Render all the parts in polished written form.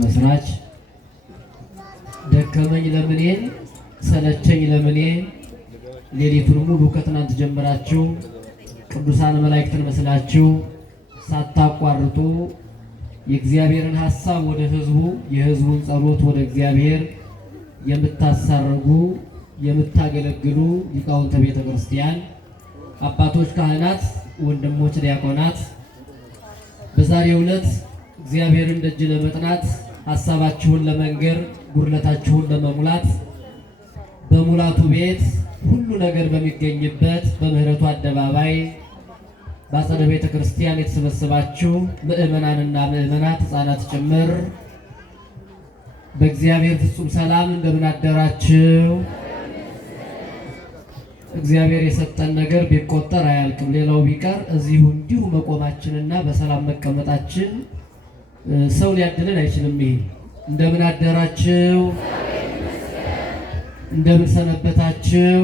መስራች ደከመኝ ለምኔ ሰለቸኝ ለምኔ ሌሊቱን ሙሉ ከትናንት ጀምራችሁ ቅዱሳን መላእክትን መስላችሁ ሳታቋርጡ የእግዚአብሔርን ሐሳብ ወደ ሕዝቡ የሕዝቡን ጸሎት ወደ እግዚአብሔር የምታሳርጉ የምታገለግሉ ሊቃውንተ ቤተ ክርስቲያን አባቶች፣ ካህናት፣ ወንድሞች ዲያቆናት በዛሬው ዕለት እግዚአብሔርን ደጅ ለመጥናት ሐሳባችሁን ለመንገር ጉድለታችሁን ለመሙላት በሙላቱ ቤት ሁሉ ነገር በሚገኝበት በምህረቱ አደባባይ በአጸደ ቤተ ክርስቲያን የተሰበሰባችሁ ምእመናንና ምእመናት ሕፃናት ጭምር በእግዚአብሔር ፍጹም ሰላም እንደምን አደራችሁ? እግዚአብሔር የሰጠን ነገር ቢቆጠር አያልቅም። ሌላው ቢቀር እዚሁ እንዲሁ መቆማችንና በሰላም መቀመጣችን ሰው ሊያድልን አይችልም። ይሄ እንደምን አደራችሁ? እንደምን ሰነበታችሁ?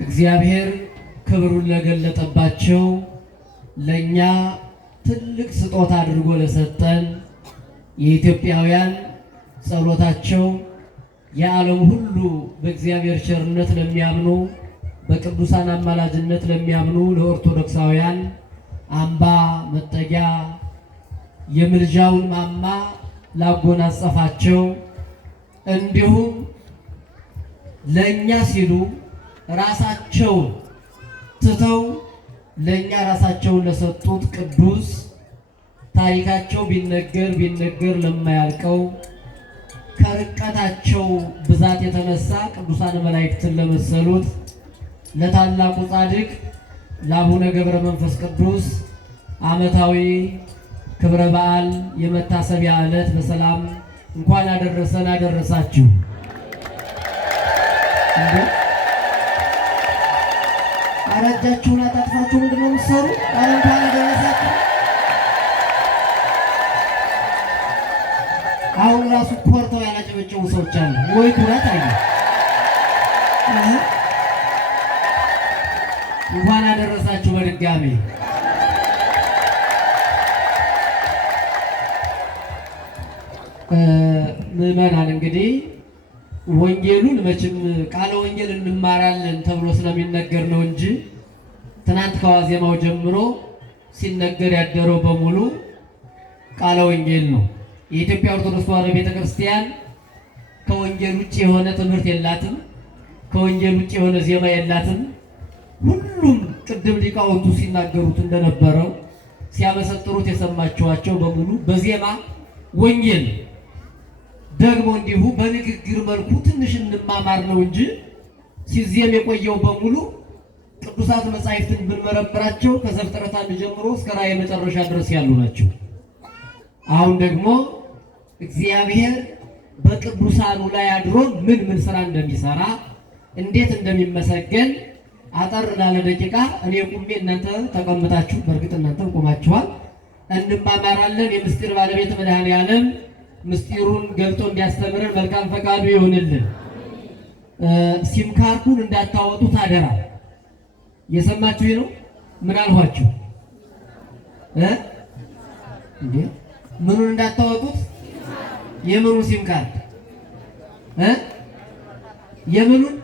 እግዚአብሔር ክብሩን ለገለጠባቸው ለኛ ትልቅ ስጦታ አድርጎ ለሰጠን የኢትዮጵያውያን ጸሎታቸው የዓለም ሁሉ በእግዚአብሔር ቸርነት ለሚያምኑ በቅዱሳን አማላጅነት ለሚያምኑ ለኦርቶዶክሳውያን አምባ መጠጊያ የምልጃውን ማማ ላጎናጸፋቸው እንዲሁም ለኛ ሲሉ ራሳቸውን ትተው ለኛ ራሳቸውን ለሰጡት ቅዱስ ታሪካቸው ቢነገር ለማያልቀው ከርቀታቸው ብዛት የተነሳ ቅዱሳን መላእክትን ለመሰሉት ለታላቁ ጻድቅ ለአቡነ ገብረ መንፈስ ቅዱስ ዓመታዊ ክብረ በዓል የመታሰቢያ ዕለት በሰላም እንኳን አደረሰን አደረሳችሁ። አረጃችሁን አጣጥፋችሁ ምንድን ነው የምትሰሩ? እንኳን አደረሳችሁ። አሁን ራሱ ኮርተው ያላጨበጨቡ ሰዎች አሉ ወይ? ኩራት አለ። እንኳን አደረሳችሁ በድጋሚ። ምዕመናን እንግዲህ ወንጌሉን መቼም ቃለ ወንጌል እንማራለን ተብሎ ስለሚነገር ነው እንጂ ትናንት ከዋዜማው ጀምሮ ሲነገር ያደረው በሙሉ ቃለ ወንጌል ነው። የኢትዮጵያ ኦርቶዶክስ ተዋሕዶ ቤተክርስቲያን ከወንጌል ውጭ የሆነ ትምህርት የላትም። ከወንጌል ውጭ የሆነ ዜማ የላትም። ሁሉም ቅድም ሊቃውንቱ ሲናገሩት እንደነበረው ሲያመሰጥሩት የሰማችኋቸው በሙሉ በዜማ ወንጌል ደግሞ እንዲሁ በንግግር መልኩ ትንሽ እንማማር ነው እንጂ ሲዜም የቆየው በሙሉ ቅዱሳት መጻሕፍትን ብንመረምራቸው ከዘፍጥረት አንድ ጀምሮ እስከ ራዕየ መጨረሻ ድረስ ያሉ ናቸው። አሁን ደግሞ እግዚአብሔር በቅዱሳኑ ላይ አድሮ ምን ስራ እንደሚሰራ እንዴት እንደሚመሰገን አጠር ላለ ደቂቃ እኔ ቁሜ እናንተ ተቀምጣችሁ፣ በእርግጥ እናንተ ቆማችኋል፣ እንማማራለን። የምስጢር ባለቤት መድኃኔዓለም ምስጢሩን ገልጦ እንዲያስተምረን መልካም ፈቃዱ ይሆንልን። ሲም ካርዱን እንዳታወጡት አደራ። የሰማችሁ ነው? ምን አልኋችሁ? እንዴ ምኑን እንዳታወጡት? የምኑን ሲም ካርድ? የምኑን?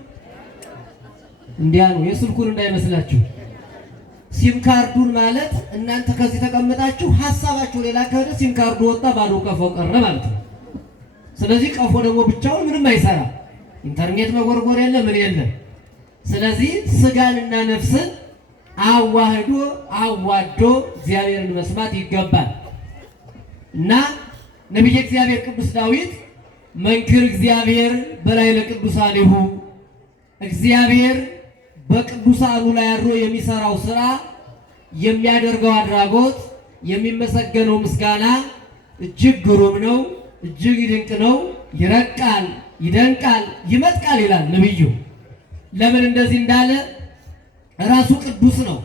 እንዲያ ነው፣ የስልኩን እንዳይመስላችሁ። ሲም ካርዱን ማለት እናንተ ከዚህ ተቀምጣችሁ ሐሳባችሁ ሌላ ከሆነ ሲም ካርዱ ወጣ፣ ባዶ ቀፎ ቀረ ማለት ነው። ስለዚህ ቀፎ ደግሞ ብቻውን ምንም አይሰራ፣ ኢንተርኔት መጎርጎር የለ ምን የለ። ስለዚህ ስጋንና ነፍስን አዋህዶ አዋዶ እግዚአብሔርን መስማት ይገባል እና ነቢየ እግዚአብሔር ቅዱስ ዳዊት መንክር እግዚአብሔር በላይ ለቅዱሳኒሁ እግዚአብሔር በቅዱሳኑ ላይ አድሮ የሚሰራው ስራ የሚያደርገው አድራጎት የሚመሰገነው ምስጋና እጅግ ግሩም ነው፣ እጅግ ድንቅ ነው፣ ይረቃል፣ ይደንቃል፣ ይመጥቃል ይላል ነብዩ። ለምን እንደዚህ እንዳለ ራሱ ቅዱስ ነው።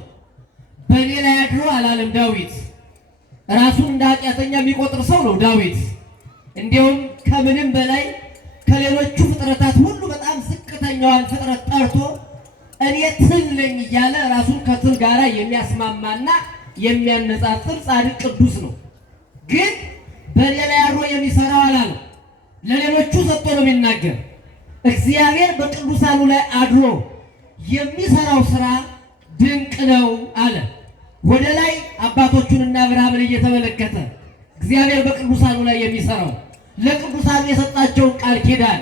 በእኔ ላይ አድሮ አላለም ዳዊት። ራሱን እንደ ኃጢአተኛ የሚቆጥር ሰው ነው ዳዊት። እንዲሁም ከምንም በላይ ከሌሎቹ ፍጥረታት ሁሉ በጣም ዝቅተኛዋን ፍጥረት ጠርቶ እኔ ትል ነኝ እያለ ራሱን ከትል ጋር የሚያስማማና የሚያነጻጽር ጻድቅ ቅዱስ ነው። ግን በእኔ ላይ አድሮ የሚሰራው አላለ። ለሌሎቹ ሰጥቶ ነው የሚናገር። እግዚአብሔር በቅዱሳኑ ላይ አድሮ የሚሰራው ስራ ድንቅ ነው አለ። ወደ ላይ አባቶቹንና አብርሃምን እየተመለከተ እግዚአብሔር በቅዱሳኑ ላይ የሚሰራው ለቅዱሳኑ የሰጣቸውን ቃል ኪዳን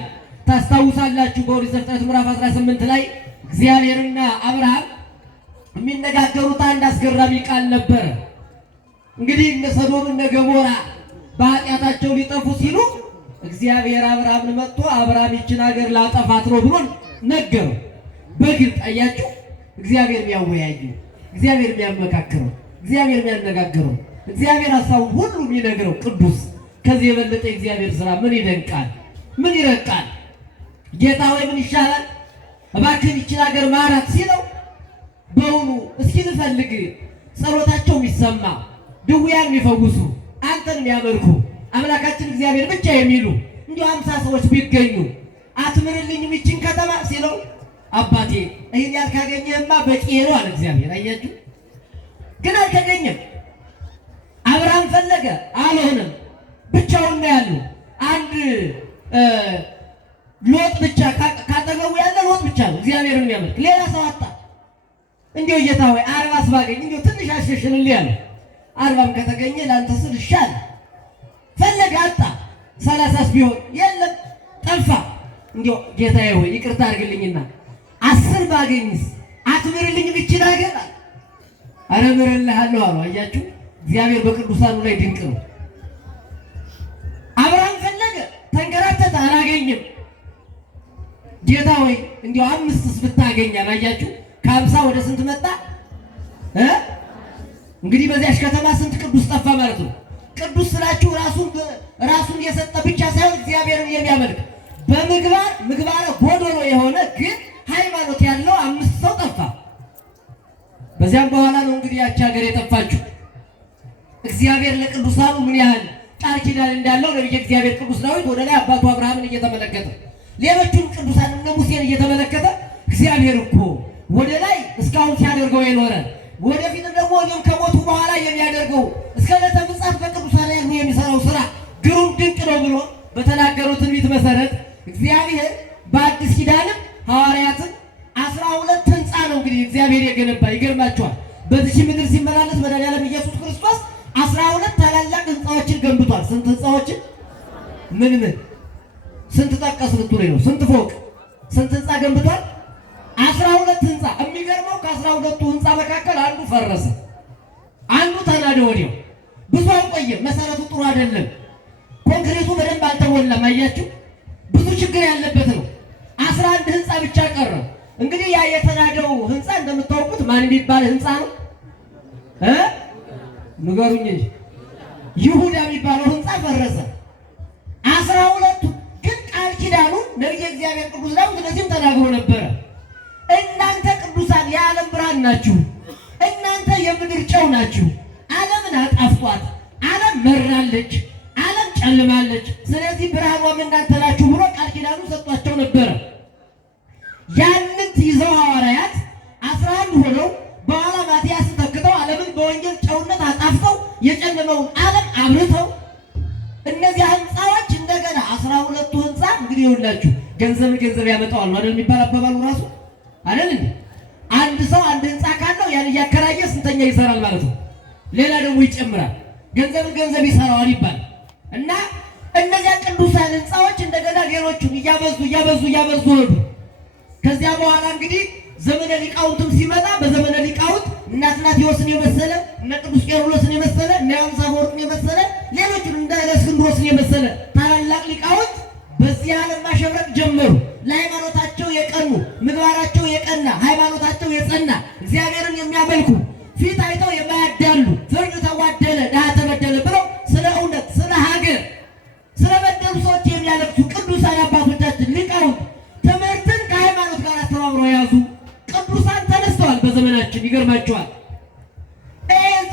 ታስታውሳላችሁ። በኦሪት ዘፍጥረት ምዕራፍ 18 ላይ እግዚአብሔርና አብርሃም የሚነጋገሩት አንድ አስገራሚ ቃል ነበረ። እንግዲህ እነ ሰዶም እነ ገሞራ በኃጢአታቸው ሊጠፉ ሲሉ እግዚአብሔር አብርሃምን መጥቶ አብርሃም ይችን ሀገር ላጠፋት ነው ብሎ ነገረው። በግልጥ አያችሁ፣ እግዚአብሔር የሚያወያየው፣ እግዚአብሔር የሚያመካክረው፣ እግዚአብሔር የሚያነጋግረው፣ እግዚአብሔር ሀሳቡን ሁሉ የሚነግረው ቅዱስ። ከዚህ የበለጠ እግዚአብሔር ስራ ምን ይደንቃል? ምን ይረቃል? ጌታ ሆይ ምን ይሻላል? እባክህን ይችን ሀገር ማራት ሲለው በውኑ እስኪ ልፈልግ ጸሎታቸው የሚሰማ ድውያን የሚፈውሱ አንተን የሚያመልኩ አምላካችን እግዚአብሔር ብቻ የሚሉ እንዲሁ 50 ሰዎች ቢገኙ አትምርልኝም ይችን ከተማ ሲለው አባቴ ይህን ያልካገኘህማ በቂ ነው አለ እግዚአብሔር። አያችሁ፣ ግን አልተገኘም። አብርሃም ፈለገ፣ አልሆነም። ብቻውን ነው ያለው። አንድ ሎጥ ብቻ ካጠገቡ ያለ ሎጥ ብቻ ነው እግዚአብሔርን የሚያመልክ፣ ሌላ ሰው አጣ። እንዲሁ ጌታ ሆይ 40 ባገኝ እንዲሁ ትንሽ አሸሽልልኝ ያለ 40 ከተገኘ ለአንተ ስል ይሻል። ፈለገ፣ አጣ። 30 ቢሆን የለም፣ ጠፋ። እንዲሁ ጌታዬ ሆይ ይቅርታ አድርግልኝና 10 ባገኝስ አትምርልኝ ብቻ ነገር አረ ምርልሃለሁ አሉ። አያችሁ፣ እግዚአብሔር በቅዱሳኑ ላይ ድንቅ ነው። አብርሃም ፈለገ፣ ተንከራተተ፣ አላገኘም። ጌታ ሆይ እንዲሁ 5ስ ብታገኛል። አያችሁ፣ ከ50 ወደ ስንት መጣ? እንግዲህ በዚያች ከተማ ስንት ቅዱስ ጠፋ ማለት ነው። ቅዱስ ስላችሁ ራሱን የሰጠ ብቻ ሳይሆን እግዚአብሔርን የሚያመልክ ምግባረ ጎዶሎ የሆነ ግን ሃይማኖት ያለው 5 ሰው ጠፋ። በዚያም በኋላ ነው እንግዲህ ያቺ ሀገር የጠፋችው። እግዚአብሔር ለቅዱሳኑ ምን ያህል ቃል ኪዳን እንዳለው ነብየ እግዚአብሔር ቅዱስ ዳዊት ወደ ላይ አባቱ አብርሃምን እየተመለከተ ሌሎቹን ቅዱሳን እነ ሙሴን እየተመለከተ እግዚአብሔር እኮ ወደ ላይ እስካሁን ሲያደርገው የኖረ ወደፊትም ደግሞ እኔም ከሞቱ በኋላ የሚያደርገው እስከ ዕለተ ምጽአት በቅዱሳን ላይ የሚሰራው ስራ ግሩም ድንቅ ነው ብሎ በተናገረው ትንቢት መሰረት እግዚአብሔር በአዲስ ኪዳንም ሐዋርያትን 12 ህንፃ ነው እንግዲህ እግዚአብሔር የገነባ። ይገርማቸዋል። በዚህ ምድር ሲመላለስ መድኃኒዓለም ኢየሱስ ክርስቶስ 12 ታላላቅ ህንፃዎችን ገንብቷል። ስንት ህንፃዎችን? ምን ስንት ጠቀስ ብትሉኝ ነው? ስንት ፎቅ ስንት ህንፃ ገንብቷል? 12 ህንፃ። የሚገርመው ከ12ቱ ህንፃ መካከል አንዱ ፈረሰ፣ አንዱ ተናደ። ወዲያው ብዙ አልቆየም። መሰረቱ ጥሩ አይደለም፣ ኮንክሪቱ በደንብ አልተሞላም። አያችሁ፣ ብዙ ችግር ያለበት ነው። 11 ህንፃ ብቻ ቀረ። እንግዲህ ያ የተናደው ህንፃ እንደምታውቁት ማን የሚባል ህንፃ ነው? ንገሩኝ እንጂ ይሁዳ የሚባለው ህንፃ ፈረሰ። 12ቱ ግን ቃል ኪዳኑ ነብየ እግዚአብሔር ቅዱስ ዳዊት ለዚህም ተናግሮ ነበረ። እናንተ ቅዱሳን የዓለም ብርሃን ናችሁ፣ እናንተ የምድር ጨው ናችሁ። ዓለምን አጣፍጧት፣ ዓለም መራለች፣ ዓለም ጨልማለች። ስለዚህ ብርሃኗም እናንተ ናችሁ ብሎ ቃል ኪዳኑ ሰጥቷቸው ነበረ። ያንን ይዘው ሐዋርያት 11 ሆነው በኋላ ማትያስን ተክተው ዓለምን በወንጌል ጨውነት አጣፍተው የጨለመውን ዓለም አብርተው እነዚያ ህንፃዎች እንደገና 12ቱ ህንፃ እንግዲህ ይኸውላችሁ ገንዘብ ያመጣዋል አይደል የሚባል አባባሉ ራሱ አይደል እንዴ? አንድ ሰው አንድ ህንፃ ካለው ያን እያከራየ ስንተኛ ይሰራል ማለት ነው። ሌላ ደግሞ ይጨምራል። ገንዘብ ይሰራዋል ይባል እና እነዚያ ቅዱሳን ህንፃዎች እንደገና ሌሎቹን እያበዙ ሄዱ። ከዚያ በኋላ እንግዲህ ዘመነ ሊቃውንትም ሲመጣ በዘመነ ሊቃውንት እነ አትናቴዎስን የመሰለ እነ ቅዱስ ቄርሎስን የመሰለ እነ ዮሐንስ አፈወርቅን የመሰለ ሌሎቹን እንደ እስክንድሮስን የመሰለ ታላላቅ ሊቃውንት በዚህ ዓለም ማሸብረቅ ጀመሩ። ለሃይማኖታቸው የቀኑ ምግባራቸው የቀና ሃይማኖታቸው የጸና እግዚአብሔርን የሚያመልኩ ፊት አይተው የማያዳሉ ፍርድ ተጓደለ ድሃ ተበደለ ብለው ስለ እውነት ስለ ሀገር ስለ በደሉ ሰዎች የሚያለቅሱ ቅዱሳን አባቶቻችን ሊቃውንት ትምህርትን ከሃይማኖት ጋር አስተባብረው የያዙ ቅዱሳን ተነስተዋል በዘመናችን። ይገርማቸዋል።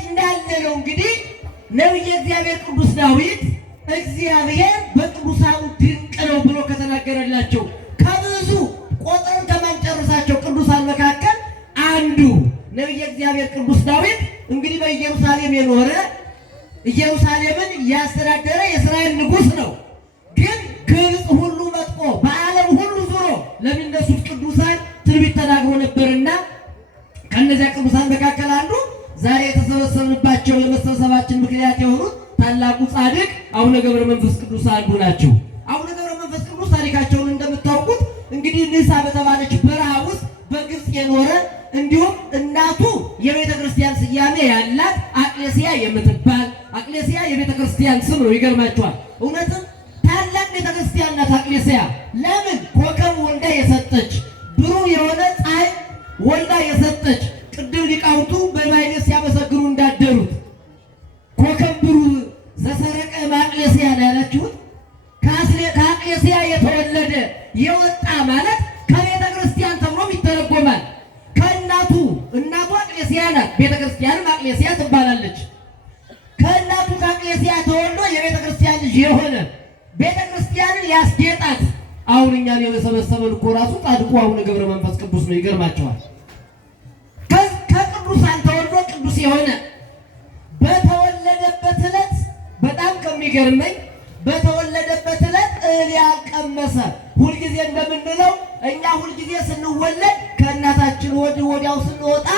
እንዳለ ነው እንግዲህ ነብየ እግዚአብሔር ቅዱስ ዳዊት እግዚአብሔር በቅዱሳኑ ድንቅ ነው ብሎ ከተናገረላቸው ከብዙ ቆጥረን ከማንጨርሳቸው ቅዱሳን መካከል አንዱ ነብየ እግዚአብሔር ቅዱስ ዳዊት እንግዲህ በኢየሩሳሌም የኖረ ኢየሩሳሌምን ያስተዳደረ የእስራኤል ንጉሥ ነው። ግን ግብፅ ሁሉ መጥቆ በዓለም ሁሉ ዙሮ ለሚነሱት ቅዱሳን ትንቢት ተናግሮ ነበርና ከነዚያ ቅዱሳን መካከል አንዱ ዛሬ የተሰበሰብንባቸው የመሰብሰባችን ምክንያት የሆኑት ታላቁ ጻድቅ አቡነ ገብረ መንፈስ ቅዱስ አንዱ ናቸው። አቡነ ገብረ መንፈስ ቅዱስ ታሪካቸውን እንደምታውቁት እንግዲህ ንሳ በተባለች በረሃ ውስጥ በግብፅ የኖረ እንዲሁም እናቱ የቤተ ክርስቲያን ስያሜ ያላት አቅሌስያ የምትባል አቅሌስያ የቤተ ክርስቲያን ስም ነው። ይገርማቸዋል። እውነትም ታላቅ ቤተ ክርስቲያን ናት አቅሌስያ። ለምን? ኮከብ ወልዳ የሰጠች ብሩህ የሆነ ፀሐይ ወልዳ የሰጠች ቅድም ሊቃውንቱ በማይነስ ሲያመሰግኑ እንዳደሩት ኮከብ ብሩህ ዘሰረቀ ማቅሌስያ ነው ያላችሁት። ከአቅሌስያ የተወለደ የወጣ ማለት ከቤተ ክርስቲያን ተብሎም ይተረጎማል። ከእናቱ አቅሌስያ ናት፣ ቤተ ክርስቲያንም አቅሌስያ ትባላለች። ከእናቱ ከአቅሌስያ ተወልዶ የቤተ ክርስቲያን ልጅ የሆነ ቤተ ክርስቲያንን ያስጌጣት አሁን እኛን የሰበሰበን እኮ ራሱ ጻድቁ አቡነ ገብረ መንፈስ ቅዱስ ነው። ይገርማቸዋል። ከቅዱሳን ተወልዶ ቅዱስ የሆነ በተወለደበት ዕለት በጣም ከሚገርመኝ በተወለደበት ዕለት እህል ያልቀመሰ ሁልጊዜ እንደምንለው እኛ ሁልጊዜ ስንወለድ ከእናታችን ወዲያው ስንወጣ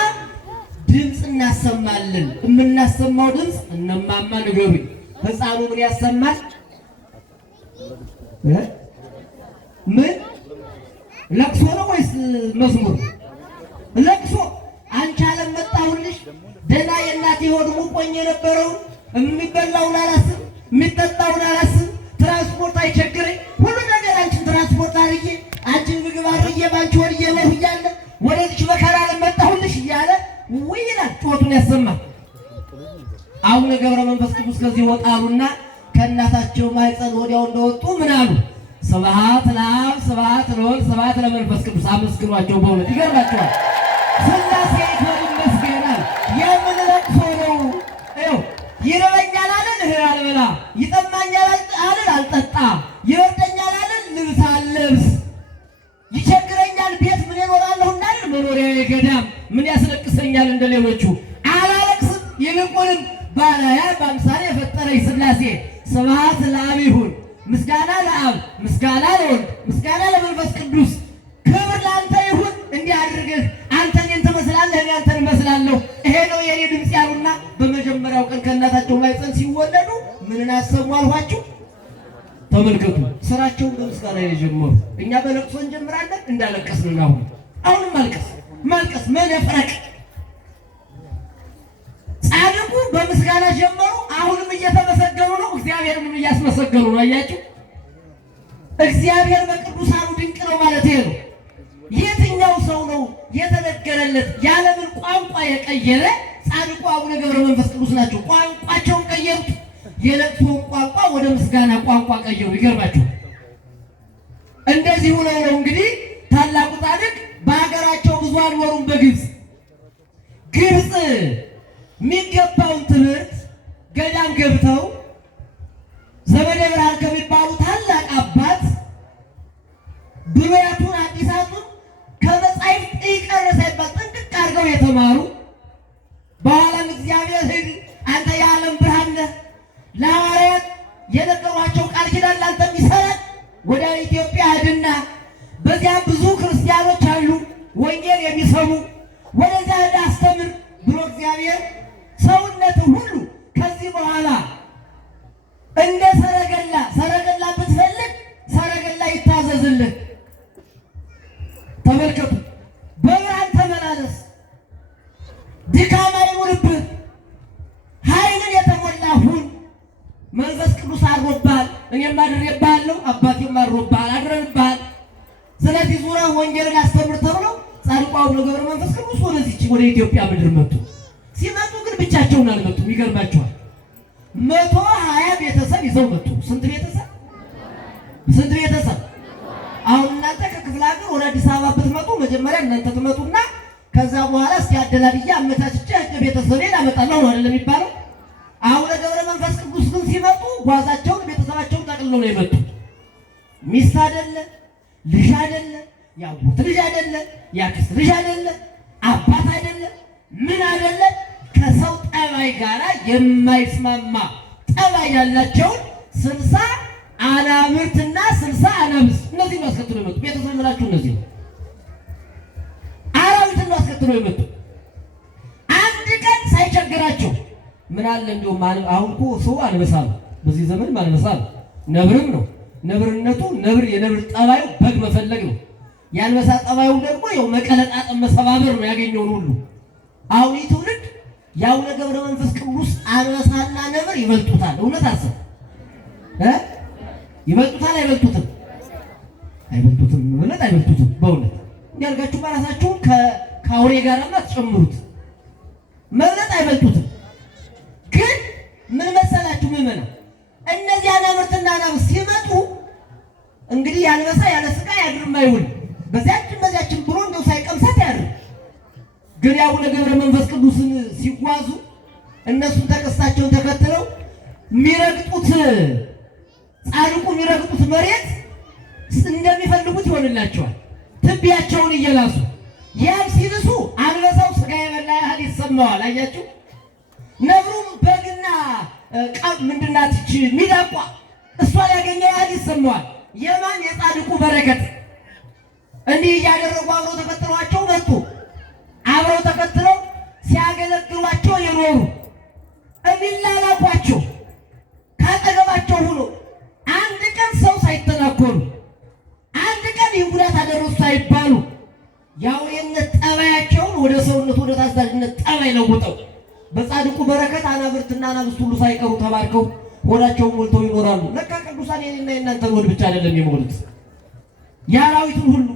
ድምፅ እናሰማለን። የምናሰማው ድምፅ እነማማ ንገሩኝ፣ ሕፃኑ ምን ያሰማል? ምን ለቅሶ ነው ወይስ መዝሙር? ለቅሶ። አንቺ ዓለም መጣሁልሽ ደህና የእናቴ ሆድ ሙቆኝ የነበረውን የሚበላውን አላስብ የሚጠጣውን አላስብ፣ ትራንስፖርት አይቸግረኝ፣ ሁሉ ነገር አንቺን ትራንስፖርት አድርጌ አንቺን ምግብ አድርጌ ባንቺ ወድ እየለሁ እያለ ወደዚች መከራ መጣሁልሽ እያለ ውይ ይላል፣ ጮቱን ያሰማል። አቡነ ገብረ መንፈስ ቅዱስ ከዚህ ወጣሉና ከእናታቸው ማኅፀን ወዲያው እንደወጡ ምን አሉ? ስብሐት ለአብ ስብሐት ለወልድ ስብሐት ለመንፈስ ቅዱስ። አመስግኗቸው። በእውነት ይገርማቸዋል። ሥላሴ ይክበር ይመስገናል። የምን ለቅሶ ነው? ይርበኛል አለን እህል አልበላ፣ ይጠማኛል አለን አልጠጣ፣ ይወርደኛል አለን ልብስ አልለብስ፣ ይቸግረኛል ቤት ምን እኖራለሁ እንዳለን መኖሪያ የገዳም ምን ያስለቅሰኛል እንደሌሎቹ አላለቅስም። ይልቁንም ባሪያ በአምሳሌ የፈጠረኝ ሥላሴ ስብሐት ለአብ ይሁን፣ ምስጋና ለአብ፣ ምስጋና ለወልድ፣ ምስጋና ለመንፈስ ቅዱስ፣ ክብር ለአንተ ይሁን። እንዲህ አድርገህ አንተ እኔን ትመስላለህ፣ እኔ አንተን እመስላለሁ፣ ይሄ ነው የኔ ድምፅ ያሉና በመጀመሪያው ቀን ከእናታቸው ማኅፀን ሲወለዱ ምንን አሰሙ አልኋችሁ? ተመልከቱ። ስራቸውን በምስጋና የጀመሩ። እኛ በለቅሶ እንጀምራለን እንዳለቀስን አሁንም ማልቀስ መነፍረቅ። ጻድቁ በምስጋና ጀመሩ፣ አሁንም እየተመሰገኑ ነው፣ እግዚአብሔርንም እያስመሰገኑ ነው። አያችሁ፣ እግዚአብሔር በቅዱሳኑ ድንቅ ነው ማለት ይሄ ነው። የትኛው ሰው ነው የተነገረለት የዓለምን ቋንቋ የቀየረ? ጻድቁ አቡነ ገብረ መንፈስ ቅዱስ ናቸው። ቋንቋቸውን ቀየሩት። የለቅሶውን ቋንቋ ወደ ምስጋና ቋንቋ ቀየሩ። ይገርማችሁ። እንደዚህ ሆነው ነው እንግዲህ ታላቁ ጻድቅ በሀገራቸው ብዙ አልኖሩም። በግብፅ የሚገባውን ትምህርት ገዳም ገብተው ዘመነ ብርሃን ከሚባሉ ታላቅ አባት ብሉያቱን አዲሳቱን ከመጻሕፍት ይቀር ሳይባል ጥንቅቅ አድርገው የተማሩ በኋላም እግዚአብሔር ሕግ አንተ የዓለም ብርሃን ነህ ለሐዋርያት የነገሯቸው ቃል ኪዳን ላንተም ይሰራል፣ ወደ ኢትዮጵያ ሂድና በዚያም ብዙ ክርስቲያኖች አሉ ወንጌል የሚሰሙ ወደዚያ ሂድ አስተምር ብሎ እግዚአብሔር ሰውነት ሁሉ ከዚህ በኋላ እንደ ሰረገላ ብትፈልግ ሰረገላ ይታዘዝልህ። ተመልከቱ። በብርሃን ተመላለስ፣ ድካም አይኑርብህ፣ ኃይልን የተሞላ ሁን። መንፈስ ቅዱስ አድሮብሃል፣ እኔም አድሬብሃለሁ፣ አባቴም አድሮብሃል፣ አድረንብሃል። ስለዚህ ዙረህ ወንጌልን አስተምር ተብለው ጻድቁ አቡነ ገብረ መንፈስ ቅዱስ ወደ ኢትዮጵያ ምድር መጡ። ሲመጡ ግን ብቻቸውን አልመጡም። ይገርማቸዋል። 120 ቤተሰብ ይዘው መጡ። ስንት ቤተሰብ? አሁን እናንተ ከክፍለ ሀገር ወደ አዲስ አበባ ብትመጡ መጀመሪያ እናንተ ትመጡና ከዛ በኋላ እስኪ አደላድዬ አመቻችቼ ቤተሰቤን አመጣለሁ ነው አይደለም የሚባለው? አቡነ ገብረ መንፈስ ቅዱስ ግን ሲመጡ ጓዛቸውን ቤተሰባቸውን ጠቅልለው ነው የመጡ። ሚስት አይደለ፣ ልጅ አይደለ፣ ያጎት ልጅ አይደለ፣ ያክስት ልጅ አይደለ፣ አባት አይደለ፣ ምን አይደለ፣ ከሰው ጠባይ ጋራ የማይስማማ ጠባይ ያላቸውን 60 አናብርትና 60 አናብስት እነዚህ ነው አስከትሎ የመጡ ቤተሰብ ምላችሁ እነዚህ ነው አራዊትን ነው አስከትሎ የመጡ አንድ ቀን ሳይቸግራቸው ምን አለ እንደውም አሁን እኮ ሰው አንበሳ ነው በዚህ ዘመን አንበሳ ነው ነብርም ነው ነብርነቱ ነብር የነብር ጠባዩ በግ መፈለግ ነው የአንበሳ ጠባዩ ደግሞ ያው መቀለጣጠም መሰባበር ነው ያገኘውን ሁሉ አሁን ይትውልድ የአቡነ ገብረ መንፈስ ቅዱስ አንበሳና ነብር ይበልጡታል እውነት አሰብ ይበልጡታል አይበልጡትም አይበልጡትም ማለት አይበልጡትም በእውነት እንዲያርጋችሁ በራሳችሁ ከአውሬ ጋርማ ተጨምሩት መብለጥ አይበልጡትም ግን ምን መሰላችሁ ምመና እነዚህ አናብርትና አናብስት ሲመጡ እንግዲህ ያንበሳ ያለ ስጋ ያድርም አይውል በዚያችን ብሎ እንደው ሳይቀምሳት ያድር ግን የአቡነ ገብረ መንፈስ ቅዱስን ሲጓዙ እነሱን ተቀሳቸውን ተከትለው የሚረግጡት ጻድቁ የሚረግጡት መሬት እንደሚፈልጉት ይሆንላቸዋል ትቢያቸውን እየላሱ ያም ሲልሱ አንበሳው ስጋ የበላ ያህል ይሰማዋል አያችሁ ነብሩም በግና ምንድናት እቺ ሚዳቋ እሷ ያገኘው ያህል ይሰማዋል የማን የጻድቁ በረከት እንዲህ እያደረጉ አብረው ተከትሏቸው መጡ አብረው ተከትለው ሲያገለግሏቸው የኖሩ እሚላላኳቸው ካጠገባቸው ሆኖ አንድ ቀን ሰው ሳይተናኮሉ አንድ ቀን ይጉዳት አደረሱ ሳይባሉ የአውሬነት ጠባያቸውን ወደ ሰውነት ወደ ታዛዥነት ጠባይ ለውጠው በጻድቁ በረከት አናብርትና አናብስት ሁሉ ሳይቀሩ ተባርከው ሆዳቸውን ሞልተው ይኖራሉ። ለካ ቅዱሳን የኔና የእናንተን ሆድ ብቻ አይደለም የሞሉት የአራዊቱን ሁሉ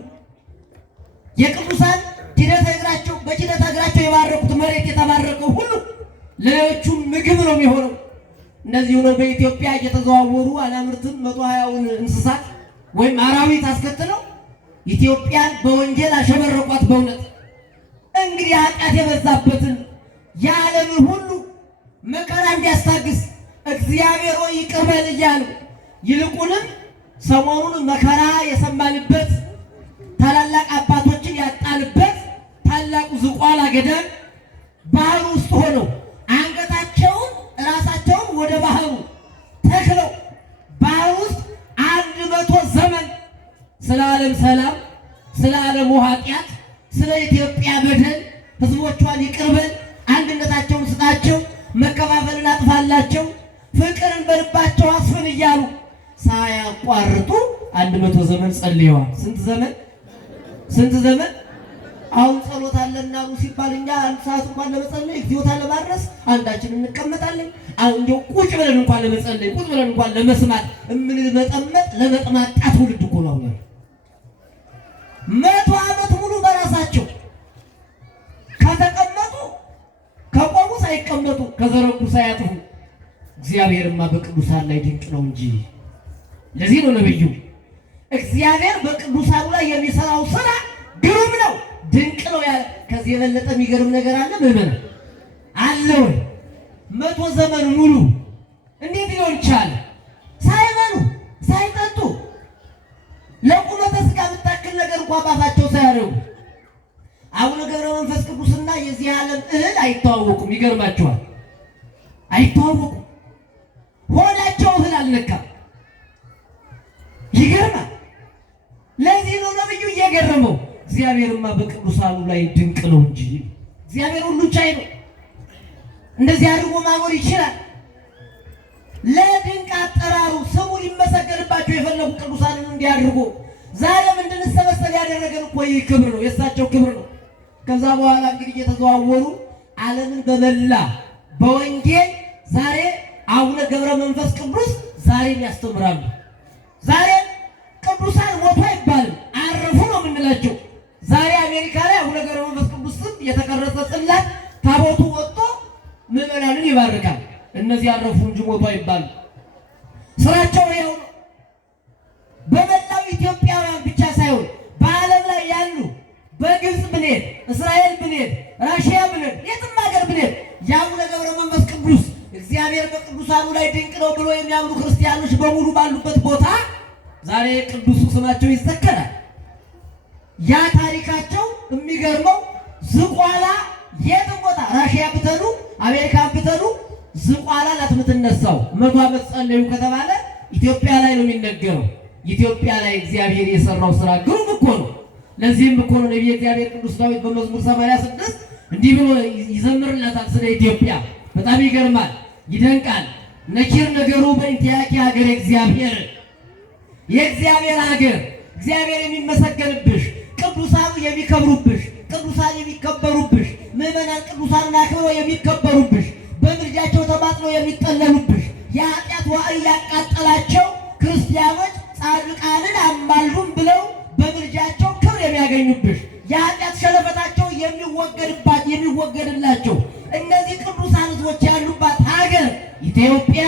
የቅዱሳን ኪደተ እግራቸው በኪደተ እግራቸው የባረኩት መሬት የተባረከው ሁሉ ለሌሎቹም ምግብ ነው የሚሆነው። እነዚህ ሆነው በኢትዮጵያ እየተዘዋወሩ አናብርትን 120ውን እንስሳት ወይም አራዊት አስከትለው ኢትዮጵያን በወንጌል አሸበረቋት። በእውነት እንግዲህ ኃጢአት የበዛበትን የዓለምን ሁሉ መከራ እንዲያስታግስ እግዚአብሔር ሆይ ይቅር በል እያሉ ይልቁንም ሰሞኑን መከራ የሰማንበት ታላላቅ አባቶችን ያጣንበት ታላቁ ዝቋላ ገዳም ባህር ውስጥ ሆነው አንገታቸውን ራሳቸውን ወደ ባህሩ ተክለው ባህር ውስጥ 100 ዘመን ስለ ዓለም ሰላም፣ ስለ ዓለሙ ኃጢአት፣ ስለ ኢትዮጵያ በደል ህዝቦቿን ይቅር በል አንድነታቸውን ስጣቸው፣ መከፋፈልን አጥፋላቸው፣ ፍቅርን በልባቸው አስፍን እያሉ ሳያቋርጡ 100 ዘመን ጸልየዋል። ስንት ዘመን? አሁን ጸሎት አለና ነው ሲባል እኛ አንድ ሰዓት እንኳን ለመጸለይ እግዚኦታ ለማድረስ አንዳችን እንቀመጣለን። አሁን እንደው ቁጭ ብለን እንኳን ለመጸለይ ቁጭ ብለን እንኳን ለመስማት እምንመጠመጥ ለመጥማጣ ትውልድ እኮ ነው። 100 ዓመት ሙሉ በራሳቸው ከተቀመጡ ከቆሙ ሳይቀመጡ ከዘረጉ ሳያጥፉ እግዚአብሔርማ በቅዱሳን ላይ ድንቅ ነው እንጂ። ለዚህ ነው ነብዩ እግዚአብሔር በቅዱሳኑ ላይ የሚሰራው ስራ ግሩም ነው ድንቅ ነው ያለ። ከዚህ የበለጠ የሚገርም ነገር አለ? ምዕመናን አለ ወይ? 100 ዘመን ሙሉ እንዴት ሊሆን ይችላል? ሳይበሉ ሳይጠጡ ለቁመተ ሥጋ የምታክል ነገር እንኳን ባፋቸው ሳያደርጉ አቡነ ገብረ መንፈስ ቅዱስና የዚህ ዓለም እህል አይተዋወቁም። ይገርማቸዋል፣ አይተዋወቁም። ሆዳቸው እህል አልነካም። ይገርማል። ለዚህ ነው ነብዩ እየገረመው እግዚአብሔርማ በቅዱሳኑ ላይ ድንቅ ነው እንጂ። እግዚአብሔር ሁሉ ቻይ ነው። እንደዚህ አድርጎ ማኖር ይችላል። ለድንቅ አጠራሩ ስሙ ሊመሰገንባቸው የፈለጉ ቅዱሳንን እንዲያድርጎ ዛሬም እንድንሰበሰብ ያደረገን እኮ ይህ ክብር ነው፣ የእሳቸው ክብር ነው። ከዛ በኋላ እንግዲህ እየተዘዋወሩ ዓለምን በመላ በወንጌል ዛሬ አቡነ ገብረ መንፈስ ቅዱስ ዛሬም ያስተምራሉ። ዛሬም ቅዱሳን ሞቱ አይባልም፣ አረፉ ነው የምንላቸው። ዛሬ አሜሪካ ላይ አቡነ ገብረ መንፈስ ቅዱስ ስም የተቀረጸ ጽላት ታቦቱ ወጥቶ ምዕመናንን ይባርካል። እነዚህ አረፉ እንጂ ሞቱ አይባልም። ስራቸው ይኸው ነው። በመላው ኢትዮጵያውያን ብቻ ሳይሆን በዓለም ላይ ያሉ በግብፅ ብንሄድ፣ እስራኤል ብንሄድ፣ ራሽያ ብንሄድ፣ የትም ሀገር ብንሄድ የአቡነ ገብረ መንፈስ ቅዱስ እግዚአብሔር በቅዱሳኑ ላይ ድንቅ ነው ብሎ የሚያምኑ ክርስቲያኖች በሙሉ ባሉበት ቦታ ዛሬ ቅዱሱ ስማቸው ይዘከራል። ያ ታሪካቸው የሚገርመው ዝቋላ የትም ቦታ ራሽያ ብትሄዱ አሜሪካን ብትሄዱ ዝቋላ ናት የምትነሳው። 100 ዓመት ጸለዩ ከተባለ ኢትዮጵያ ላይ ነው የሚነገረው። ኢትዮጵያ ላይ እግዚአብሔር የሰራው ስራ ግሩም እኮ ነው። ለዚህም እኮ ነው ነቢየ እግዚአብሔር ቅዱስ ዳዊት በመዝሙር 86 እንዲህ ብሎ ይዘምርላታል ስለ ኢትዮጵያ። በጣም ይገርማል፣ ይደንቃል። ነኪር ነገሩ በእንቲአኪ ሀገር እግዚአብሔር፣ የእግዚአብሔር ሀገር፣ እግዚአብሔር የሚመሰገንብሽ፣ ቅዱሳኑ የሚከብሩብሽ፣ ቅዱሳን የሚከበሩብሽ፣ ምዕመናን ቅዱሳንን አክብረው የሚከበሩብሽ፣ በምልጃቸው ተማጽነው የሚጠለሉብሽ፣ የኃጢአት ዋዕይ ያቃጠላቸው ክርስቲያኖች ጻድቃንን አማልዱን ብለው በምልጃቸው ክብር የሚያገኙብሽ፣ የኃጢአት ሸለፈታቸው የሚወገድላቸው እነዚህ ቅዱሳን ሕዝቦች ያሉባት ሀገር ኢትዮጵያ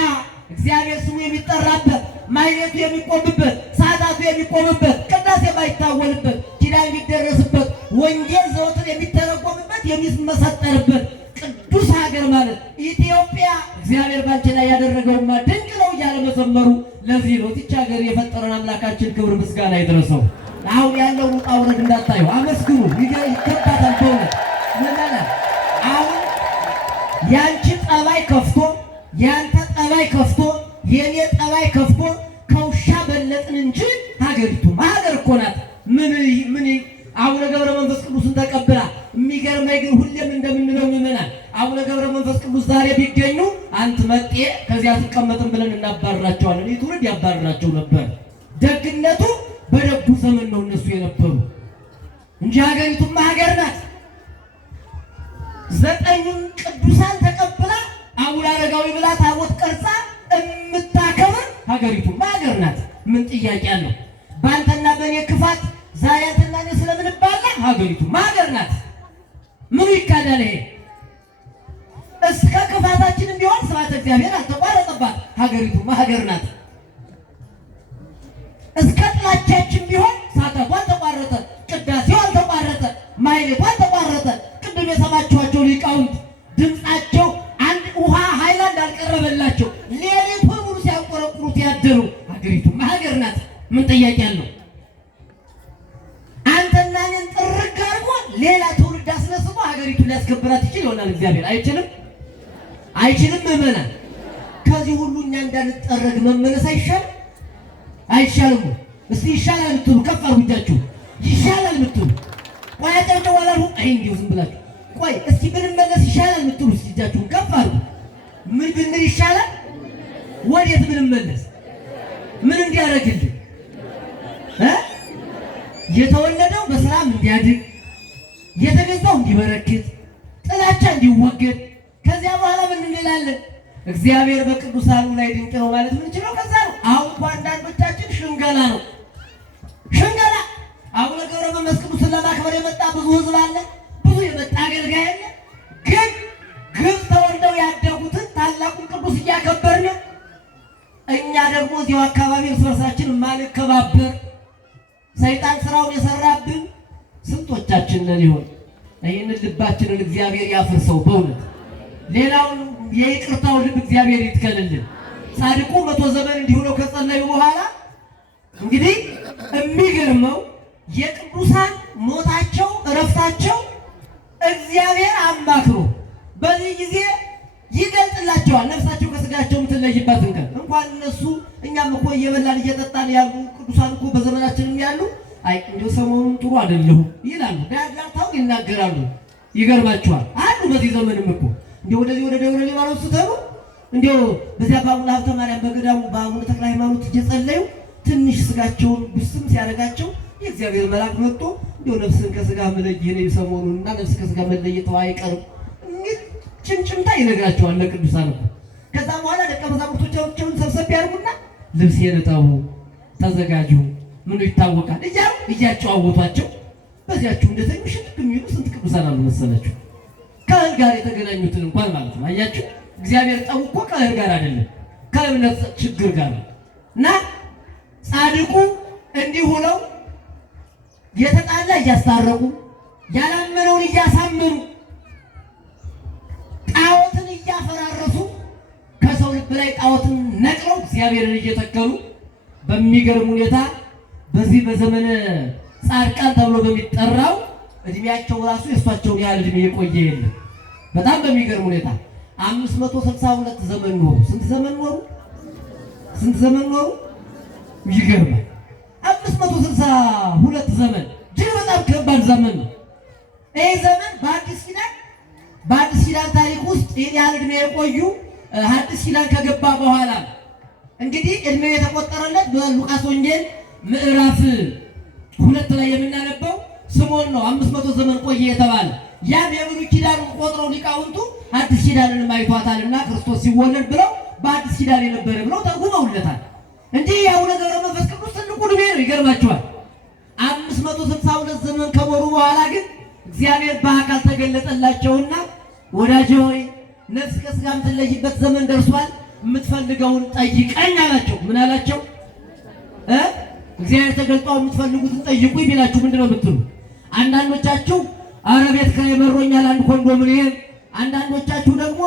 እግዚአብሔር ስሙ የሚጠራበት፣ ማኅሌቱ የሚቆምበት፣ ሰዓታቱ የሚቆምበት፣ ቅዳሴ የማይታወልበት፣ ኪዳን የሚደረስበት፣ ወንጌል ዘወትር የሚተረጎምበት፣ የሚመሰጠርበት ቅዱስ ሀገር ማለት ኢትዮጵያ እግዚአብሔር ባንቺ ላይ ያደረገውማ ድንቅ ነው እያለ መዘመሩ ለዚህ ነው። ይህች ሀገር የፈጠረን አምላካችን ክብር ምስጋና ይድረሰው። አሁን ያለውን ውጣ ውረድ እንዳታዩ፣ አመስግኑ። ይገባታል በእውነት ምናለ አሁን ያንቺ ጠባይ ከፍቶ፣ ያንተ ጠባይ ከፍቶ፣ የኔ ጠባይ ከፍቶ ከውሻ በለጥን እንጂ ሀገሪቱ ሀገር እኮ ናት። ምን አቡነ ገብረ መንፈስ ቅዱስን ተቀብላ የሚገርመኝ ግን ሁሌም እንደምንለው ምዕመናን አቡነ ገብረ መንፈስ ቅዱስ ዛሬ ቢገኙ አንተ መጤ ከዚያ ትቀመጥም ብለን እናባርራቸዋለን። ይህ ትውልድ ያባርራቸው ነበር። ደግነቱ በደጉ ዘመን ነው እነሱ የነበሩ እንጂ ሀገሪቱማ ሀገር ናት። 9ኙን ቅዱሳን ተቀብላ አቡነ አረጋዊ ብላ ታቦት ቀርጻ የምታከብር ሀገሪቱማ ሀገር ናት። ምን ጥያቄ አለው? በአንተና በእኔ ክፋት ዛሬ አንተና እኔ ስለምንባላ ሀገሪቱማ ሀገር ናት። ምኑ ይካዳል? ይሄ እስከ ክፋታችንም ቢሆን ስብሐተ እግዚአብሔር አልተቋረጠባት ሀገሪቱማ ሀገር ናት። እስከ ጥላቻችን ቢሆን ሰዓታቱ አልተቋረጠ፣ ቅዳሴው አልተቋረጠ፣ ማኅሌቱ አልተቋረጠ። ቅድም የሰማችኋቸው ሊቃውንት ድምፃቸው አንድ ውሃ ሃይላንድ አልቀረበላቸው፣ ሌሊቱን ሙሉ ሲያንቆረቁሩት ያደሩ ሀገሪቱማ ሀገር ናት። ምን ጥያቄ አለው? አንተና እኔን ጥርግ አድርጎ ሌላ ትውልድ አስነስቶ ሀገሪቱን ሊያስከብራት ይችል ይሆናል። እግዚአብሔር አይችልም? አይችልም? ምዕመናን ከዚህ ሁሉ እኛ እንዳንጠረግ መመለስ አይሻልም? አይሻልም? እስቲ ይሻላል የምትሉ ከፍ አድርጉ እጃችሁ። ይሻላል የምትሉ ቆይ፣ አጨብጭቡ አላልኩም? አይ እንዲሁ ዝም ብላችሁ ቆይ። እስቲ ብንመለስ ይሻላል የምትሉ እስቲ እጃችሁን ከፍ አድርጉ። ምን ብንል ይሻላል? ወዴት ብንመለስ? ምን እንዲያደርግልን? የተወለደው በሰላም እንዲያድግ፣ የተገዛው እንዲበረክት፣ ጥላቻ እንዲወገድ። ከዚያ በኋላ ምን እንላለን? እግዚአብሔር በቅዱሳኑ ላይ ድንቅ ነው ማለት የምንችለው ከዛ ነው። አሁን በአንዳንዶቻችን ሽንገላ ነው፣ ሽንገላ። አቡነ ገብረ መንፈስ ቅዱስን ለማክበር የመጣ ብዙ ሕዝብ አለ፣ ብዙ የመጣ አገልጋይ አለ። ግን ግብፅ ተወልደው ያደጉትን ታላቁን ቅዱስ እያከበርን እኛ ደግሞ እዚያው አካባቢ እርስ በርሳችን ማንከባበር ሰይጣን ስራውን የሰራብን ስንቶቻችን ነን ይሆን? ይህንን ልባችንን እግዚአብሔር ያፍርሰው በእውነት። ሌላውን የይቅርታው ልብ እግዚአብሔር ይትከልልን። ጻድቁ 100 ዘመን እንዲሁ ነው ከጸለዩ በኋላ እንግዲህ የሚገርመው የቅዱሳን ሞታቸው እረፍታቸው እግዚአብሔር አማክሮ በዚህ ጊዜ ይገልጥላቸዋል። ነፍሳቸው ከስጋቸው የምትለይባትን ቀን እንኳን እነሱ እኛም እኮ እየበላን እየጠጣን ያሉ ቅዱሳን እኮ በዘመናችንም ያሉ አይ እንዲሁ ሰሞኑን ጥሩ አይደለሁም ይላሉ። ዳርዳርታውን ይናገራሉ። ይገርማቸዋል አሉ። በዚህ ዘመንም እኮ እንዲሁ ወደዚህ ወደ ደብረ ሊባኖስ ስትሄዱ እንዲሁ በዚያ በአቡነ ሀብተ ማርያም በገዳሙ በአቡነ ተክለ ሃይማኖት እየጸለዩ ትንሽ ስጋቸውን ብስም ሲያደርጋቸው የእግዚአብሔር መልአክ መጥቶ እንዲሁ ነፍስን ከስጋ መለየት ነው ሰሞኑንና ነፍስ ከስጋ መለየት አይቀርም ጭምጭምታ ይነግራቸዋል ለቅዱሳን እኮ። ከዛ በኋላ ደቀ መዛሙርቶቻቸውን ሰብሰብ ያርጉና ልብሴን እጠቡ፣ ተዘጋጁ፣ ምኑ ይታወቃል እያሉ እያጨዋወቷቸው በዚያችሁ እንደተኙ ሽክ የሚሉ ስንት ቅዱሳን አሉ መሰላችሁ? ከእህል ጋር የተገናኙትን እንኳን ማለት ነው። አያችሁ እግዚአብሔር ጠቡ እኮ ከእህል ጋር አይደለም ከእምነት ችግር ጋር ነው። እና ጻድቁ እንዲሁ ነው የተጣላ እያስታረቁ ያላመነውን እያሳመኑ ጣዖትን እያፈራረሱ ከሰው ልብ ላይ ጣዖትን ነቅለው እግዚአብሔርን እየተከሉ በሚገርም ሁኔታ በዚህ በዘመነ ጻድቃን ተብሎ በሚጠራው እድሜያቸው ራሱ የእሷቸውን ያህል እድሜ የቆየ የለም። በጣም በሚገርም ሁኔታ 562 ዘመን ኖሩ። ስንት ዘመን ኖሩ? ስንት ዘመን ኖሩ? ይገርማል። 562 ዘመን እጅግ በጣም ከባድ ዘመን ነው። ይህ ዘመን በአዲስ ኪዳን ታሪክ ውስጥ ይህን ያህል ዕድሜ የቆዩ አዲስ ኪዳን ከገባ በኋላ እንግዲህ ዕድሜ የተቆጠረለት በሉቃስ ወንጌል ምዕራፍ 2 ላይ የምናነበው ስምዖን ነው 500 ዘመን ቆየ የተባለ። ያም የብሉይ ኪዳኑን ቆጥረው ሊቃውንቱ አዲስ ኪዳንን አይቷታልና ክርስቶስ ሲወለድ ብለው በአዲስ ኪዳን የነበረ ብለው ተርጉመውለታል። እንዲህ የአቡነ ገብረ መንፈስ ቅዱስ ትልቁ ዕድሜ ነው። ይገርማቸዋል። 562 ዘመን ከኖሩ በኋላ ግን እግዚአብሔር በአካል ተገለጠላቸውና ወዳጄ ሆይ ነፍስ ከሥጋ የምትለይበት ዘመን ደርሷል፣ የምትፈልገውን ጠይቀኝ አላቸው። ምን አላቸው? እግዚአብሔር ተገልጧል፣ የምትፈልጉትን ጠይቁ ቢላችሁ ምንድን ነው የምትሉ? አንዳንዶቻችሁ አረ ቤት ኪራይ መሮኛል አንድ ኮንዶሚኒየም፣ አንዳንዶቻችሁ ደግሞ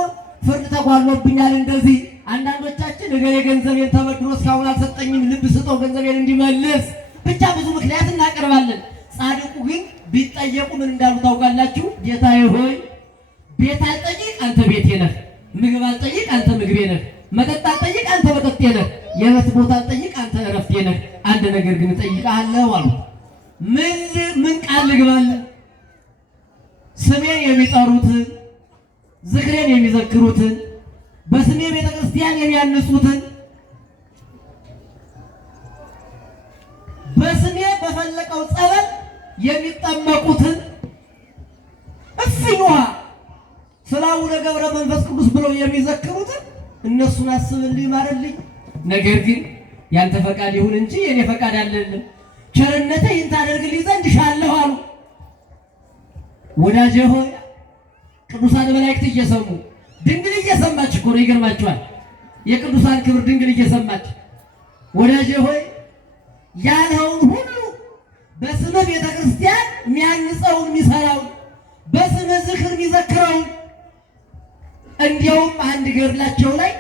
ፍርድ ተጓሎብኛል እንደዚህ፣ አንዳንዶቻችን እገሌ ገንዘቤን ተበድሮ እስካሁን አልሰጠኝም ልብ ስጠው ገንዘቤን እንዲመልስ፣ ብቻ ብዙ ምክንያት እናቀርባለን። ጻድቁ ግን ቢጠየቁ ምን እንዳሉ ታውቃላችሁ? ጌታዬ ሆይ ቤት አልጠይቅ አንተ ቤቴ ነህ፣ ምግብ አልጠይቅ አንተ ምግቤ ነህ፣ መጠጥ አልጠይቅ አንተ መጠጤ ነህ፣ የእረፍት ቦታ አልጠይቅ አንተ እረፍቴ ነህ፣ አንድ ነገር ግን እጠይቅሃለሁ አሉ። ምን ቃል ልግባልህ? ስሜን የሚጠሩትን ዝክሬን የሚዘክሩትን በስሜ ቤተ ክርስቲያን የሚያንጹትን በስሜ በፈለቀው ጸበል የሚጠመቁትን እፍኝ ውሃ ስለ አቡነ ገብረ መንፈስ ቅዱስ ብለው የሚዘክሩትን እነሱን አስብልኝ ማረልኝ። ነገር ግን ያንተ ፈቃድ ይሁን እንጂ የኔ ፈቃድ አይደለም፣ ቸርነትህ ይህን ታደርግልኝ ዘንድ እሻለሁ አሉ። ወዳጄ ሆይ ቅዱሳን መላእክት እየሰሙ ድንግል እየሰማች እኮ ነው። ይገርማችኋል። የቅዱሳን ክብር ድንግል እየሰማች ወዳጄ ሆይ ያልኸውን ሁሉ በስምህ ቤተ ክርስቲያን የሚያንጸውን የሚሰራውን በስምህ ዝክር የሚዘክረውን እንዲያውም አንድ ገድላቸው ላይ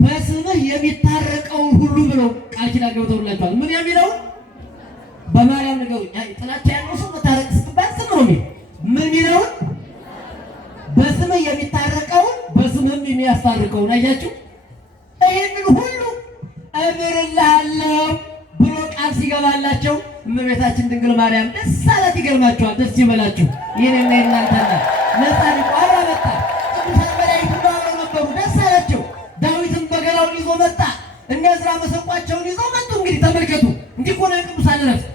በስምህ የሚታረቀውን ሁሉ ብለው ቃል ኪዳን ገብተውላቸዋል። ምን የሚለውን በማርያም ነገሩ ጥላቻ ያለው ሰው መታረቅ ስትባል ስም ነው የሚል ምን የሚለውን በስምህ የሚታረቀውን በስምህም የሚያስታርቀውን አያችሁ። ይህንን ሁሉ እምርልሃለሁ ብሎ ቃል ሲገባላቸው እመቤታችን ድንግል ማርያም ደስ አላት። ይገርማችኋል። ደስ ይበላችሁ። ይህንና የእናንተና ለጻድቁ አብራ መጣ። ቅዱሳን መላእክት አብረው ነበሩ። ደስ አላቸው። ዳዊትም በገናውን ይዞ መጣ። እነ ዕዝራ መሰንቋቸውን ይዘው መጡ። እንግዲህ ተመልከቱ። እንዲህ እኮ ነው የቅዱሳን ዕረፍት።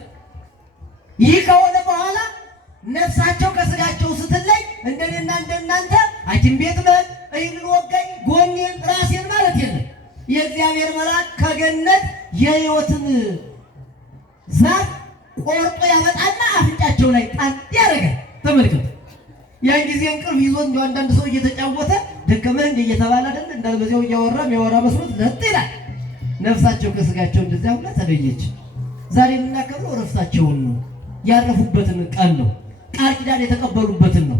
ይህ ከሆነ በኋላ ነፍሳቸው ከስጋቸው ስትለይ እንደኔና እንደናንተ ሐኪም ቤት መን ይህንን ወጋኝ ጎኔን ራሴን ማለት የለም። የእግዚአብሔር መልአክ ከገነት የሕይወትን ዛፍ ቆርጦ ያመጣና አፍንጫቸው ላይ ጣል ያደርጋል። ተመልከቱ። ያን ጊዜ እንቅልፍ ይዞ እንደው አንዳንድ ሰው እየተጫወተ ደከመህ እንደ እየተባለ አይደል እንዳል በዚያው እያወራ የሚያወራ መስሎት ለጥ ይላል። ነፍሳቸው ከስጋቸው እንደዚያ ሁላ ተለየች። ዛሬ የምናከብረው ዕረፍታቸውን ነው። ያረፉበትን ቀን ነው። ቃል ኪዳን የተቀበሉበትን ነው።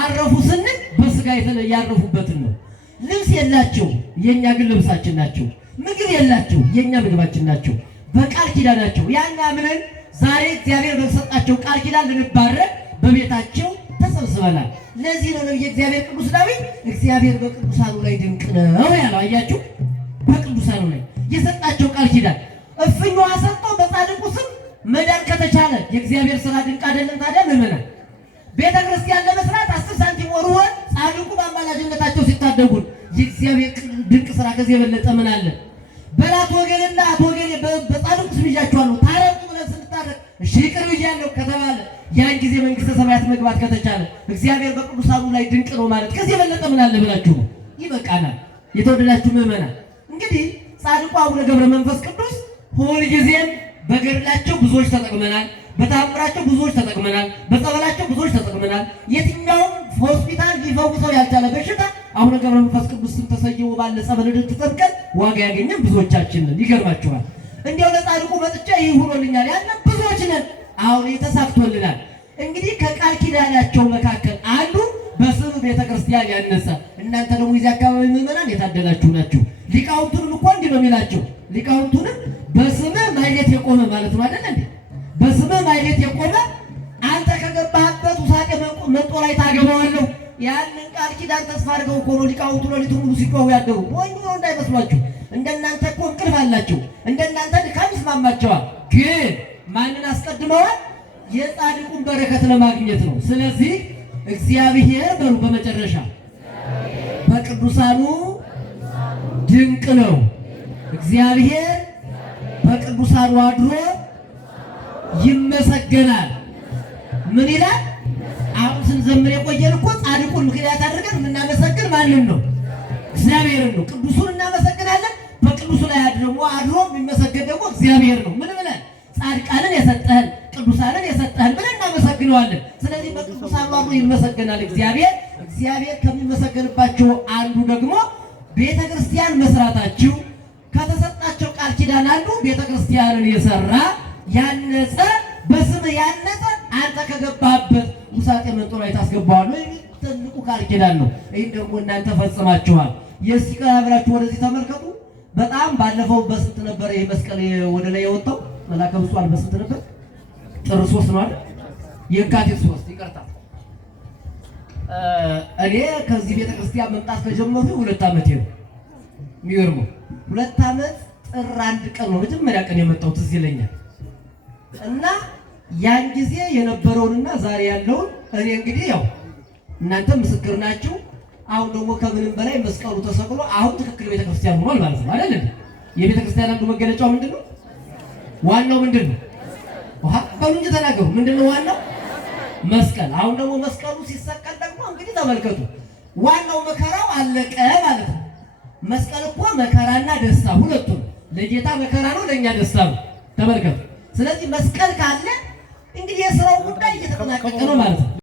አረፉ ስንል በስጋ ያረፉበትን ነው። ልብስ የላቸው፣ የኛ ግን ልብሳችን ናቸው። ምግብ የላቸው፣ የኛ ምግባችን ናቸው። በቃል ኪዳናቸው ያን አምነን ዛሬ እግዚአብሔር በሰጣቸው ቃል ኪዳን ልንባረክ በቤታቸው ተሰብስበናል። ለዚህ ነው የእግዚአብሔር ቅዱስ ዳዊት እግዚአብሔር በቅዱሳኑ ላይ ድንቅ ነው ያለው። አያችሁ፣ በቅዱሳኑ ላይ የሰጣቸው ቃል ኪዳን እፍኝ ውሃ ሰጠው በጻድቁ ስም መዳን ከተቻለ የእግዚአብሔር ስራ ድንቅ አይደለም? ታዲያ ምዕመናን ቤተ ክርስቲያን ለመስራት 10 ሳንቲም ወርወር ጻድቁ በአማላጅነታቸው ሲታደጉን የእግዚአብሔር ድንቅ ስራ ከዚህ የበለጠ ምን አለ? በላት ወገንና አቶ ወገን በጻድቁ ስም ይዣችኋለሁ ታረቁ ብለን ስንታረቅ እሺ ይቅር ብያለሁ ከተባለ ያን ጊዜ መንግስተ ሰማያት መግባት ከተቻለ እግዚአብሔር በቅዱሳኑ ላይ ድንቅ ነው ማለት ከዚህ የበለጠ ምን አለ ብላችሁ ነው? ይበቃናል። የተወደዳችሁ ምዕመናን እንግዲህ ጻድቁ አቡነ ገብረ መንፈስ ቅዱስ ሁልጊዜም በገድላቸው ብዙዎች ተጠቅመናል፣ በታምራቸው ብዙዎች ተጠቅመናል፣ በጸበላቸው ብዙዎች ተጠቅመናል። የትኛውም ሆስፒታል ሊፈውሰው ያልቻለ በሽታ አቡነ ገብረ መንፈስ ቅዱስ ስም ተሰይሞ ባለ ጸበል ተጠምቀን ዋጋ ያገኘን ብዙዎቻችን ነን። ይገርማችኋል። እንዲያው ለጻድቁ መጥቻ ይህ ሆኖልኛል ያለን ብዙዎች ነን። አሁን ተሳክቶልናል። እንግዲህ ከቃል ኪዳናቸው መካከል አንዱ በስም ቤተክርስቲያን ያነሳ። እናንተ ደግሞ የዚህ አካባቢ ምዕመናን የታደላችሁ ናችሁ። ሊቃውንቱንም እኮ እንዲህ ነው የሚላቸው። ሊቃውንቱንም በስምህ ማይሌት የቆመ ማለት ነው አይደል እንዴ? በስምህ ማይሌት የቆመ አንተ ከገባህበት ውሳጤ መንጦ ላይ ታገባዋለሁ፣ ያንን ቃል ኪዳን ተስፋ አድርገው እኮ ነው ሊቃውንቱ ሌሊቱን ሙሉ ሲጮሁ ያደሩ። ሞኝ ነው እንዳይመስሏችሁ። እንደናንተ እኮ እንቅልፍ አላቸው፣ እንደናንተ ድካም ይስማማቸዋል። ግን ማንን አስቀድመዋል? የጻድቁን በረከት ለማግኘት ነው። ስለዚህ እግዚአብሔር በሉ በመጨረሻ በቅዱሳኑ ድንቅ ነው። እግዚአብሔር በቅዱሳኑ አድሮ ይመሰገናል። ምን ይላል? አሁን ስንዘምር የቆየን እኮ ጻድቁን ምክንያት አድርገን የምናመሰግን ማንን ነው? እግዚአብሔርን ነው። ቅዱሱን እናመሰግናለን። በቅዱሱ ላይ ደግሞ አድሮ የሚመሰገን ደግሞ እግዚአብሔር ነው። ምን ብለን? ጻድቃንን የሰጠህን ቅዱሳንን የሰጠህን ብለን እናመሰግነዋለን። ስለዚህ በቅዱሳኑ አድሮ ይመሰገናል እግዚአብሔር። እግዚአብሔር ከሚመሰገንባቸው አንዱ ደግሞ ቤተ ክርስቲያን መስራታችሁ ከተሰጣቸው ቃል ኪዳን አንዱ ቤተ ክርስቲያንን የሰራ ያነጸ በስም ያነጸ አንተ ከገባህበት ውሳጤ መንጦ ላይ ታስገባዋለህ። ትልቁ ቃል ኪዳን ነው። ይህን ደግሞ እናንተ ፈጽማችኋል። የዚህ ቀን አብራችሁ ወደዚህ ተመልከቱ። በጣም ባለፈው በስንት ነበር ይሄ መስቀል ወደ ላይ የወጣው? መላከ ብፁዓን በስንት ነበር? ጥር 3 ነው አይደል? የካቲት 3 ይቅርታ። እኔ ከዚህ ቤተ ክርስቲያን መምጣት ከጀመሩ 2 ዓመት ነው። የሚገርመው 2 ዓመት ጥር 1 ቀን ነው መጀመሪያ ቀን የመጣሁት እዚህ ይለኛል። እና ያን ጊዜ የነበረውንና ዛሬ ያለውን እኔ እንግዲህ ያው እናንተ ምስክር ናችሁ። አሁን ደግሞ ከምንም በላይ መስቀሉ ተሰቅሎ አሁን ትክክል ቤተክርስቲያን ሆኗል ማለት ነው አይደል? የቤተክርስቲያን አንዱ መገለጫው ምንድነው? ዋናው ምንድነው? በሉ እንጂ ተናገሩ። ምንድነው ዋናው? መስቀል። አሁን ደግሞ መስቀሉ ሲሰቀል ደግሞ እንግዲህ ተመልከቱ፣ ዋናው መከራው አለቀ ማለት ነው። መስቀል እኮ መከራና ደስታ ሁለቱም፣ ለጌታ መከራ ነው፣ ለእኛ ደስታ ነው። ተመልከቱ። ስለዚህ መስቀል ካለ እንግዲህ የስራው ጉዳይ እየተጠናቀቀ ነው ማለት ነው።